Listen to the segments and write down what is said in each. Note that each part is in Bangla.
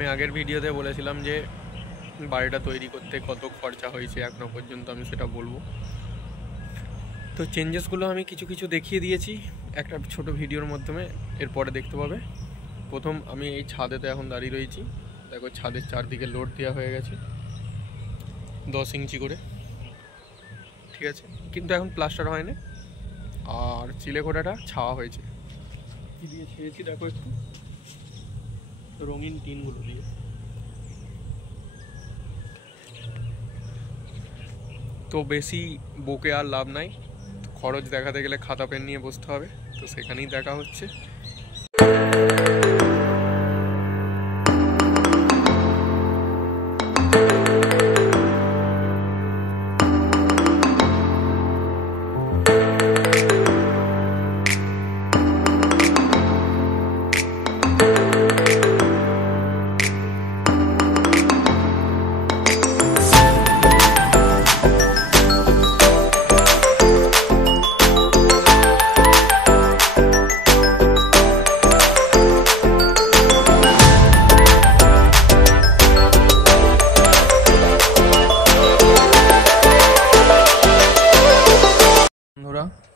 আমি আগের ভিডিওতে বলেছিলাম যে বাড়িটা তৈরি করতে কত খরচা হয়েছে এখনো পর্যন্ত আমি সেটা বলবো। তো চেঞ্জেসগুলো আমি কিছু কিছু দেখিয়ে দিয়েছি একটা ছোট ভিডিওর মাধ্যমে, এরপরে দেখতে পাবে। প্রথম আমি এই ছাদেতে এখন দাঁড়িয়ে রয়েছি, দেখো ছাদের চারদিকে লোড দেওয়া হয়ে গেছে 10 ইঞ্চি করে, ঠিক আছে, কিন্তু এখন প্লাস্টার হয়নি। আর চিলেকোঠাটা ছাওয়া হয়েছে, কি দিয়ে ছেড়েছি দেখো একটু, রঙিন টিনগুলো দিয়ে। তো বেশি বকে আর লাভ নাই, খরচ দেখাতে গেলে খাতা পেন নিয়ে বসতে হবে, তো সেখানেই দেখা হচ্ছে।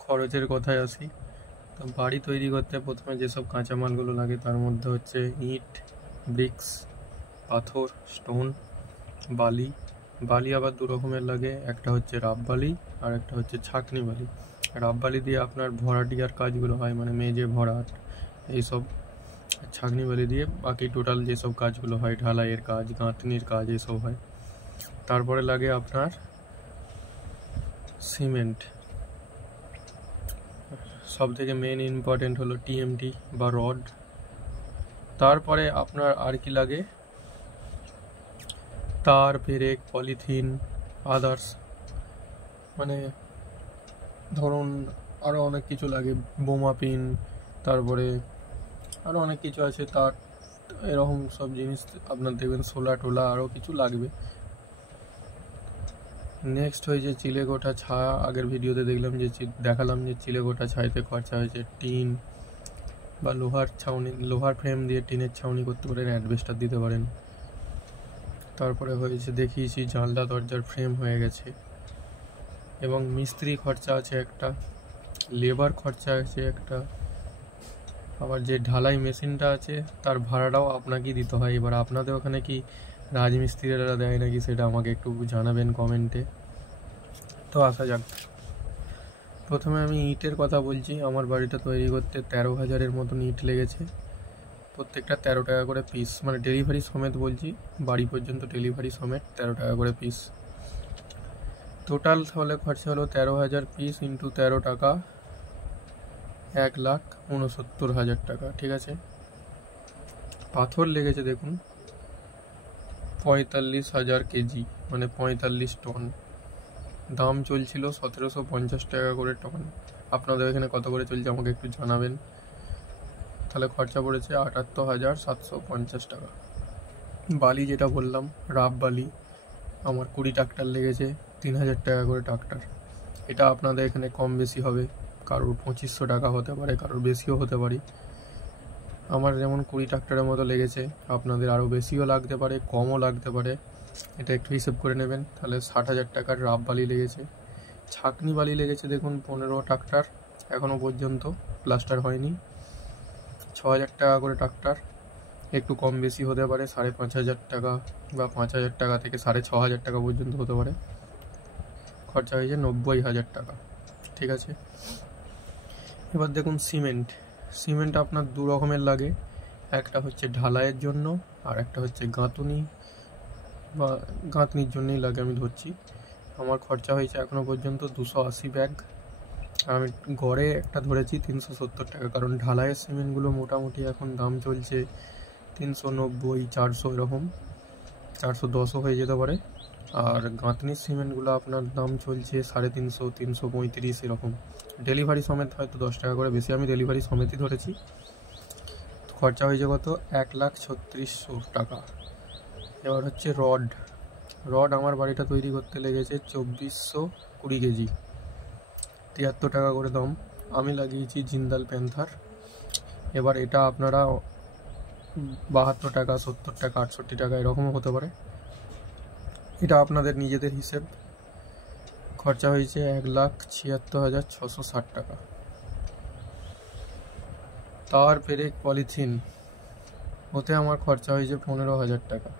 খরচের কথায় আসি, তো বাড়ি তৈরি করতে প্রথমে যেসব কাঁচামালগুলো লাগে তার মধ্যে হচ্ছে ইট, ব্রিক্স, পাথর, স্টোন, বালি। বালি আবার দু রকমের লাগে, একটা হচ্ছে রাব বালি আর একটা হচ্ছে ছাকনি বালি। রাব বালি দিয়ে আপনার ভরাটিয়ার কাজগুলো হয়, মানে মেঝে ভরাট এইসব। ছাকনি বালি দিয়ে বাকি টোটাল যেসব কাজগুলো হয়, ঢালাইয়ের কাজ, গাঁথনির কাজ এসব হয়। তারপরে লাগে আপনার সিমেন্ট, সব থেকে মেন ইম্পর্টেন্ট হলো টিএমটি বা রড। তারপরে আপনার আর কি লাগে, তার, পেরেক, পলিথিন, আদার্স, মানে ধরুন আরও অনেক কিছু লাগে, বোমা পিন, তারপরে আরও অনেক কিছু আছে, তার এরকম সব জিনিস আপনার দেখবেন, সোলা টোলা আরও কিছু লাগবে। নেক্সট হয়েছে চিলেকোঠা ছা। আগের ভিডিওতে দেখালাম যে চিলেকোঠা ছাইতে খরচা হয়েছে টিন বা লোহার ছাউনি, লোহার ফ্রেম দিয়ে টিনের ছাউনি করতে পারেন, অ্যাডবেস্টার দিতে পারেন। তারপরে হয়েছে দেখিয়েছি জানলা দরজার ফ্রেম হয়ে গেছে, এবং মিস্ত্রি খরচা আছে একটা, লেবার খরচা আছে একটা, আবার যে ঢালাই মেশিনটা আছে তার ভাড়াটাও আপনাকেই দিতে হয়। এবার আপনাদের ওখানে কি রাজমিস্ত্রিরা দেয় নাকি সেটা আমাকে একটু জানাবেন কমেন্টে। তো আসা যাক, প্রথমে আমি ইটের কথা বলছি। আমার বাড়িটা তৈরি করতে 13,000-এর মতন ইট লেগেছে, প্রত্যেকটা 13 টাকা করে পিস, মানে ডেলিভারি সমেত বলছি, বাড়ি পর্যন্ত ডেলিভারি সমেত 13 টাকা করে পিস। টোটাল হলে খরচা হলো 13,000 পিস ইন্টু 13 টাকা, 1,69,000 টাকা, ঠিক আছে। পাথর লেগেছে দেখুন 45,000 কেজি, মানে 45 টন। দাম চলছিল 1750 টাকা করে টন। আপনাদের এখানে কত করে চলছে আমাকে একটু জানাবেন। তাহলে খরচা পড়েছে 78,750 টাকা। বালি যেটা বললাম, রাব বালি, আমার 20 ট্রাক্টর লেগেছে, 3,000 টাকা করে ট্রাক্টর। এটা আপনাদের এখানে কম বেশি হবে, কারোর 2500 টাকা হতে পারে, কারোর বেশিও হতে পারে। আমার যেমন 20 ট্রাক্টরের মতো লেগেছে, আপনাদের আরও বেশিও লাগতে পারে, কমও লাগতে পারে, এটা একটু হিসেব করে নেবেন। তাহলে 60,000 টাকার রাব বালি লেগেছে। ছাকনি বালি লেগেছে দেখুন 15 ট্রাক্টর, এখনও পর্যন্ত প্লাস্টার হয়নি, 6,000 টাকা করে ট্রাক্টর, একটু কম বেশি হতে পারে, 5,500 টাকা বা 5,000 টাকা থেকে 6,500 টাকা পর্যন্ত হতে পারে। খরচা হয়েছে 90,000 টাকা, ঠিক আছে। এবার দেখুন সিমেন্ট। সিমেন্ট আপনার দু রকমের লাগে, একটা হচ্ছে ঢালাইয়ের জন্য আর একটা হচ্ছে গাঁথনি বা গাঁথনির জন্যই লাগে আমি ধরছি। আমার খরচা হয়েছে এখনও পর্যন্ত 280 ব্যাগ, আমি গড়ে একটা ধরেছি 370 টাকা, কারণ ঢালাইয়ের সিমেন্টগুলো মোটামুটি এখন দাম চলছে 390, 400, এরকম 410ও হয়ে যেতে পারে। আর গাঁথনির সিমেন্টগুলো আপনার দাম চলছে 350, 335 এরকম, ডেলিভারি সমেত হয়তো 10 টাকা করে বেশি, আমি ডেলিভারি সমেতই ধরেছি। খরচা হয়েছে কত, 1,36,000 টাকা। এবার হচ্ছে রড। আমার বাড়িটা তৈরি করতে লেগেছে 2420 কেজি, 73 টাকা করে দাম। আমি লাগিয়েছি জিন্দাল প্যান্থার। এবার এটা আপনারা 72 টাকা, 70 টাকা, 68 টাকা এরকমও হতে পারে। এটা আপনাদের নিজেদের হিসেব। খরচা হয়েছে 1,76,660 টাকা। তার পেরেক পলিথিন ওতে আমার খরচা হয়েছে 15,000 টাকা।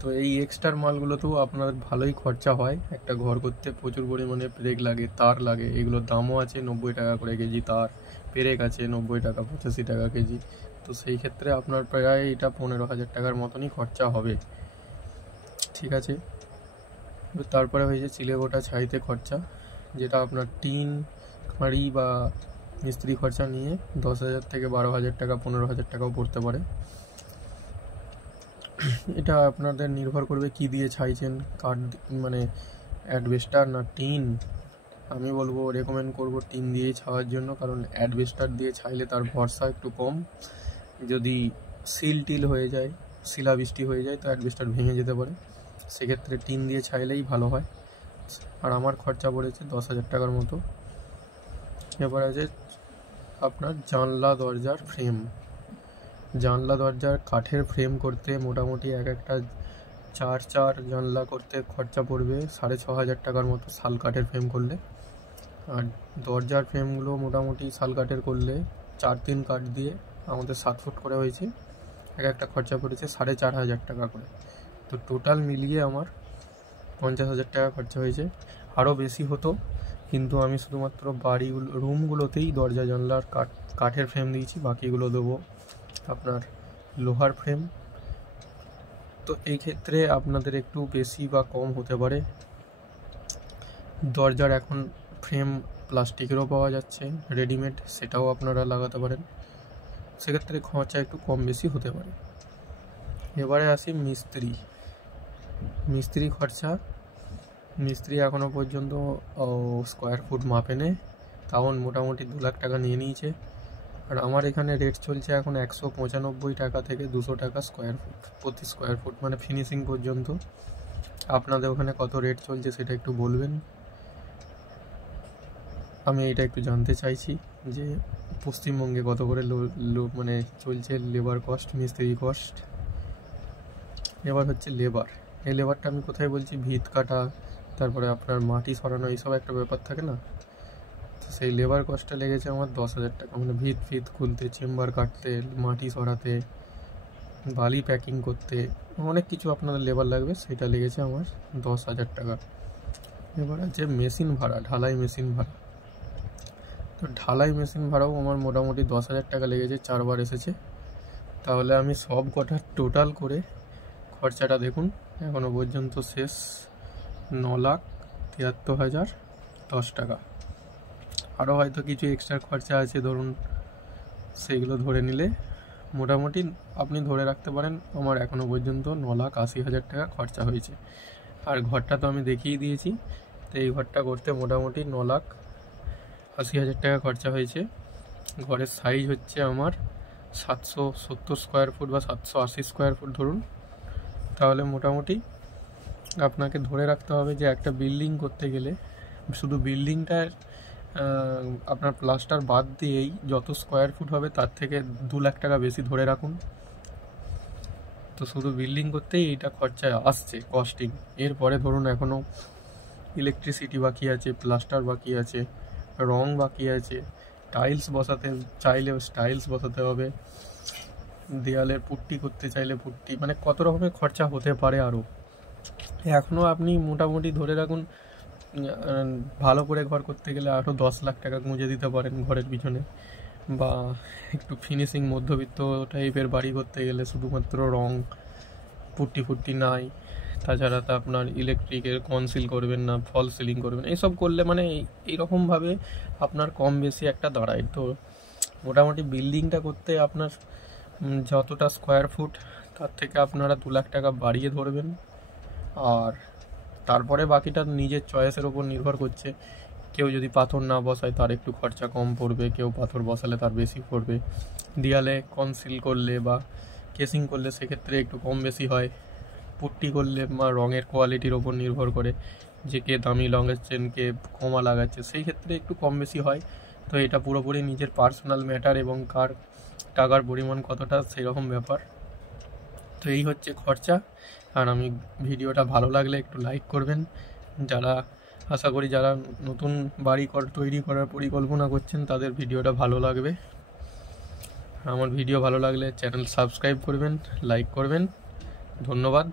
তো এই এক্সট্রার মালগুলোতেও আপনার ভালোই খরচা হয়। একটা ঘর করতে প্রচুর পরিমাণে পেরেক লাগে, তার লাগে, এগুলোর দামও আছে 90 টাকা করে কেজি তার। পেরেক আছে 90 টাকা, 85 টাকা কেজি। তো সেই ক্ষেত্রে আপনার প্রায় এটা 15,000 টাকার মতনই খরচা হবে। ঠিক আছে, তারপরে হয়েছে চিলেকোঠা ছাইতে খরচা, যেটা আপনার টিন, খাঁড়ি বা মিস্ত্রি খরচা নিয়ে 10,000 থেকে 12,000 টাকা, 15,000 টাকাও পড়তে পারে। এটা আপনাদের নির্ভর করবে কি দিয়ে ছাইছেন, কাঠ মানে অ্যাডবেস্টার না টিন। আমি বলবো, রেকমেন্ড করব টিন দিয়েই ছাওয়ার জন্য, কারণ অ্যাডবেস্টার দিয়ে ছাইলে তার ভরসা একটু কম। যদি সিল টিল হয়ে যায়, শিলাবৃষ্টি হয়ে যায়, তো অ্যাডবেস্টার ভেঙে যেতে পারে। সেক্ষেত্রে টিন দিয়ে ছাইলেই ভালো হয়। আর আমার খরচা পড়েছে 10,000 টাকার মতো। এবার আছে আপনার জানলা দরজার ফ্রেম। জানলা দরজার কাঠের ফ্রেম করতে মোটামুটি একটা 4 জানলা করতে খরচা পড়বে 6,500 টাকার মতো, শাল কাঠের ফ্রেম করলে। আর দরজার ফ্রেমগুলো মোটামুটি শাল কাঠের করলে 4-3 কাঠ দিয়ে আমাদের 7 ফুট করে হয়েছে, একটা খরচা পড়েছে 4,500 টাকা করে। তো টোটাল মিলিয়ে আমার 50,000 টাকা খরচা হয়েছে। আরও বেশি হতো, কিন্তু আমি শুধুমাত্র বাড়িগুলো, রুমগুলোতেই দরজা জানলার কাঠের ফ্রেম দিয়েছি, বাকিগুলো দেবো আপনার লোহার ফ্রেম। তো এই ক্ষেত্রে আপনাদের একটু বেশি বা কম হতে পারে। দরজার এখন ফ্রেম প্লাস্টিকেরও পাওয়া যাচ্ছে রেডিমেড, সেটাও আপনারা লাগাতে পারেন। সেক্ষেত্রে খরচা একটু কম বেশি হতে পারে। এবারে আসি মিস্ত্রি খরচা। মিস্ত্রি এখনও পর্যন্ত স্কোয়ার ফুট মাপেনে, তাও মোটামুটি 2 লাখ টাকা নিয়ে নিয়েছে। আর আমার এখানে রেট চলছে এখন 195 টাকা থেকে 200 টাকা প্রতি স্কোয়ার ফুট, মানে ফিনিশিং পর্যন্ত। আপনাদের ওখানে কত রেট চলছে সেটা একটু বলবেন। আমি এটা একটু জানতে চাইছি যে পশ্চিমবঙ্গে কত করে মানে চলছে লেবার কস্ট, মিস্ত্রি কস্ট। এবার হচ্ছে লেবার। এই লেবারটা আমি কোথায় বলছি, ভিত কাটা, তারপরে আপনার মাটি সরানো, এইসব একটা ব্যাপার থাকে না। তো সেই লেবার কস্টটা লেগেছে আমার 10,000 টাকা, মানে ভিত খুলতে, চেম্বার কাটতে, মাটি সরাতে, বালি প্যাকিং করতে, অনেক কিছু আপনাদের লেবার লাগবে, সেটা লেগেছে আমার 10,000 টাকা। এবার আছে মেশিন ভাড়া, ঢালাই মেশিন ভাড়া। তো ঢালাই মেশিন ভাড়াও আমার মোটামুটি 10,000 টাকা লেগেছে, 4 বার এসেছে। তাহলে আমি সব কটা টোটাল করে খরচাটা দেখুন, এখনও পর্যন্ত শেষ 9,73,010 টাকা। আরও হয়তো কিছু এক্সট্রা খরচা আছে ধরুন, সেইগুলো ধরে নিলে মোটামুটি আপনি ধরে রাখতে পারেন আমার এখনও পর্যন্ত 9,80,000 টাকা খরচা হয়েছে। আর ঘরটা তো আমি দেখিয়ে দিয়েছি, তো এই ঘরটা করতে মোটামুটি 9,80,000 টাকা খরচা হয়েছে। ঘরের সাইজ হচ্ছে আমার 770 স্কোয়ার ফুট বা 780 স্কোয়ার ফুট ধরুন। তাহলে মোটামুটি আপনাকে ধরে রাখতে হবে যে একটা বিল্ডিং করতে গেলে শুধু বিল্ডিংটার আপনার প্লাস্টার বাদ দিয়েই যত স্কোয়ার ফুট হবে তার থেকে 2 লাখ টাকা বেশি ধরে রাখুন। তো শুধু বিল্ডিং করতেই এইটা খরচা আসছে কস্টিং। এরপরে ধরুন এখনও ইলেকট্রিসিটি বাকি আছে, প্লাস্টার বাকি আছে, রং বাকি আছে, টাইলস বসাতে চাইলে টাইলস বসাতে হবে, দেয়ালের পুট্টি করতে চাইলে পুট্টি, মানে কত রকমের খরচা হতে পারে। আরও এখনও আপনি মোটামুটি ধরে রাখুন ভালো করে ঘর করতে গেলে আরও 10 লাখ টাকা গুঁজে দিতে পারেন ঘরের পিছনে। বা একটু ফিনিশিং মধ্যবিত্ত টাইপের বাড়ি করতে গেলে শুধুমাত্র রং, পুট্টি নাই, তাছাড়া তো আপনার ইলেকট্রিকের কনসিল করবেন না, ফল সিলিং করবেন, এইসব করলে মানে এইরকমভাবে আপনার কম বেশি একটা দাঁড়ায়। তো মোটামুটি বিল্ডিংটা করতে আপনার যতটা স্কোয়ার ফুট তার থেকে আপনারা 2 লাখ টাকা বাড়িয়ে ধরবেন। আর তারপরে বাকিটা নিজের চয়েসের ওপর নির্ভর করছে। কেউ যদি পাথর না বসায় তার একটু খরচা কম পড়বে, কেউ পাথর বসালে তার বেশি পড়বে। দেয়ালে কনসিল করলে বা কেসিং করলে সেক্ষেত্রে একটু কম বেশি হয়। পুট্টি করলে বা রঙের কোয়ালিটির ওপর নির্ভর করে যে কে দামি লাগাচ্ছেন, কে কমা লাগাচ্ছে, সেই ক্ষেত্রে একটু কম বেশি হয়। তো এটা পুরোপুরি নিজের পার্সোনাল ম্যাটার এবং কার টাকার পরিমাণ কতটা সেরকম ব্যাপার। তো এই হচ্ছে খরচা। আর আমি ভিডিওটা ভালো লাগলে একটু লাইক করবেন। যারা আশা করি যারা নতুন বাড়ি তৈরি করার পরিকল্পনা করছেন তাদের ভিডিওটা ভালো লাগবে। আমার ভিডিও ভালো লাগলে চ্যানেল সাবস্ক্রাইব করবেন, লাইক করবেন। ধন্যবাদ।